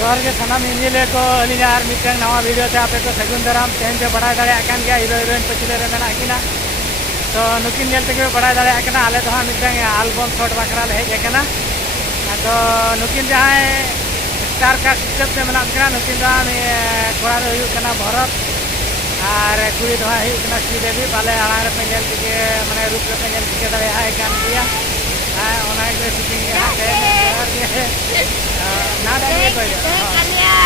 जोहार के सनाम इंजिले को अलिंग और मिटन नवा वीडियो ते आपे को सगुन दाराम तेन जे बड़ा दाड़े आकान गया हीरो हीरोइन पछले रे मेना किना तो नुकिन नेल तक बड़ा दाड़े आकना आले तो मिटन एल्बम शॉट बकरा ले हेज कना तो नुकिन जहां स्टार कास्ट हिसाब से मेना कना नुकिन दा कोड़ा दो हुई कना भरत और कुड़ी दो हुई कना श्रीदेवी बाले आड़ा रे पे नेल के माने रूप रे पे नेल के दाड़े हाय कान गया ओना के शूटिंग हाते और के ना दाड़े को कन्या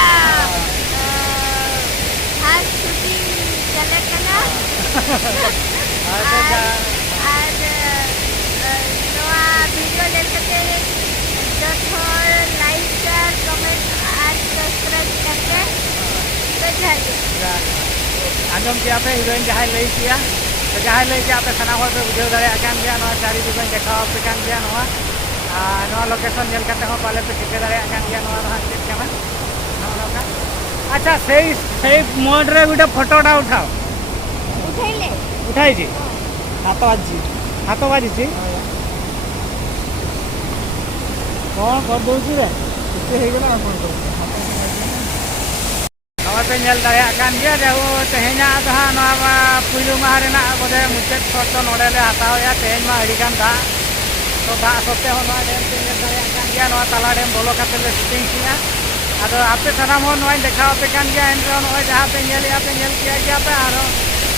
आज शूटिंग चले कना और नवा वीडियो देखते हैं जो थोड़ा लाइक शेयर कमेंट और सब्सक्राइब करके तो जाइए आजम के आपे हीरोइन जहां लई किया तो जहां लई के आपे सना हो पे बुझे दाड़े आकान गया नवा चारी दुकान देखा पे कान गया नवा लोकेशन जेल करते हो पाले पे ठिके दाड़े आकान गया नवा रहा चेक करना नवा अच्छा सही मोड रे गुटे फोटोटा उठाओ उठाइले उठाई जी हाथ बाजी छी कौन कर दो रे इसे हे गेला कौन कर नवा पे नेल दाड़े आकान गया देहु तेहेना दहा नवा पुइलु माह रेना बोदे मुचे फोटो नोडे ले हताव या तेहेन मा अड़ी गान दा तो दा सते हो नवा डेम पे नेल दाड़े आकान गया नवा तला डेम बोलो काते ले शूटिंग किया आदो आपे सनाम हो नवा देखा पे कान गया एन रो नवा जहां पे नेल किया गया पे आरो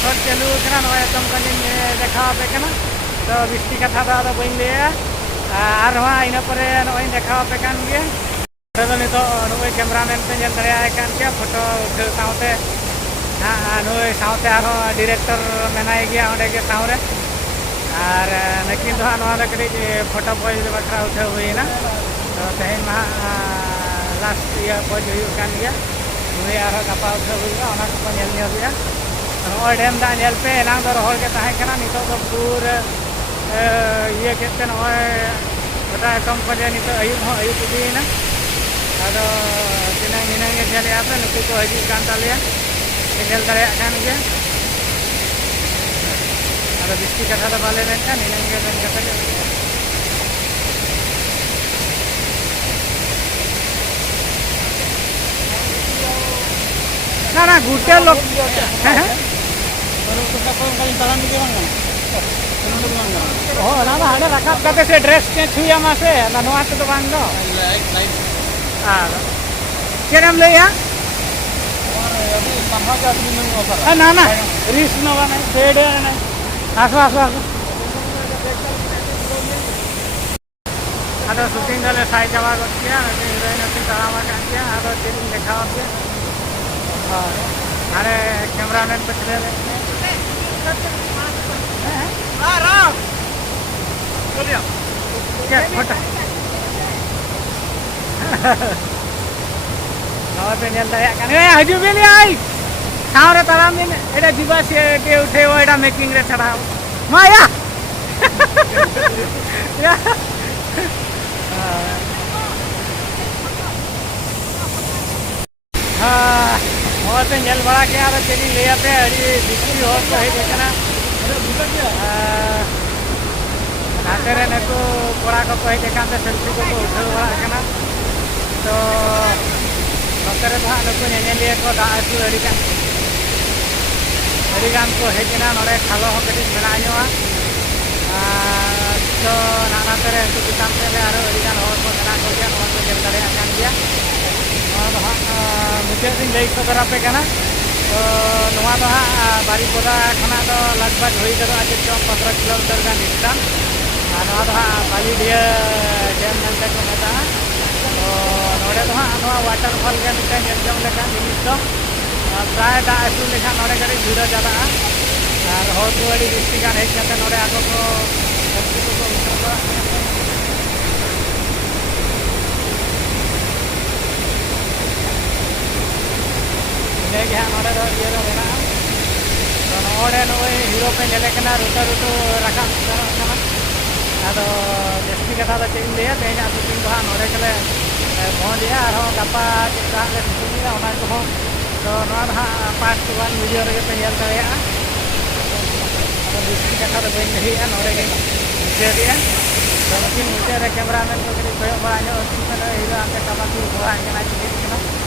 शॉट चालू कना नवा तुम कन देखा पे कना तो बिस्ती कथा दा आदो बइन ले आर नवा इना परे नवा देखा पे कान गया तो नितो नोय कैमरामैन पे नेल दाड़े आकान गया फोटो उठे साउते नोय साउते आरो डायरेक्टर मेनाय गया ओंडे के साउरे और नकिन दो नवा कड़ी फोटो बॉय बकरा उठे हुईना तो तेहेन मा लास्ट ये बॉय हुई कान गया नोय आरो गपा उठे हुईगा ओना को नेल नेल नोय डेम दा नेल पे एलांग दो रोहल के ताहे कना नितो तो पूरा ये केते नोय बता कम को नितो अयुब दीना आदो तिना निना के नेल आते नुकु को हजी कान तालिया नेल दाड़े आकान गया आदो बिस्ती कथा दा बाले मेन का निना के मेन कथा के ना गुटे लोग हैं हो ना हाडे रकाब कते से ड्रेस चेंज हुई आमा से ना नोआ तो बांग दो केरम ले या ना ना रिस नवा ना बेड ना आसो आदो शूटिंग दले साई जावा गया हीरोइन अति तरामा का किया आदो तीन देखा के अरे कैमरामैन पे चले राम बोलिए क्या फोटो नवा पे नेल दाड़े आकान हजू भी नहीं आई सावरे ताराम दिन एटा जीवा से के उठे हो एटा मेकिंग रे चढ़ा माया हाँ और पे नेल बड़ा के आरो तेरी ले आते अड़ी बिस्ती हो तो हे देखना नाते रे नको कोड़ा को कहि देखान ते सेल्फी को उठे बड़ा कना तो नतरे तो नको नेनेलिए को दा आसु अड़ी गान को हेजना नोरे खालो हो कटी बनायोआ तो नानाते रे तो किताब में आरो अड़ी गान और को तना को गया और को जेल दाड़े आकान गया और मुझे दिन लई सदर पे कना तो नवा दो बारीपोदा खना दो लगभग हुई गदो आज 15 किलोमीटर गान डिस्टेंस और नवा दो बालीडिया डैम नंते को मेता तो नोडे दो नवा वाटरफॉल के मिटे नेलजम लेका जिनिस दो प्राय दा आसु लेखा नोडे कड़ी भीड़ जादा और हो को अड़ी बिस्ती गान हेज कते नोडे आको को सबकी को उतर के नोडे दो ये दो मेना तो नोडे नोय हीरो पे नेले कना रुटो रखा कना आदो जस्ती कथा दो चेक ले तेना शूटिंग दो नोडे कले पहुंच गया और गपा चिका ले शूटिंग ओना को तो नोडा पार्ट 1 वीडियो रे पे नेल दाड़े आदो जस्ती कथा दो बेन नहीं नोडे के शेयर दिया तो मशीन मुझे कैमरामैन को कहीं कोई बड़ा नहीं और इसमें हीरो आके टमाटू हुआ है कि नहीं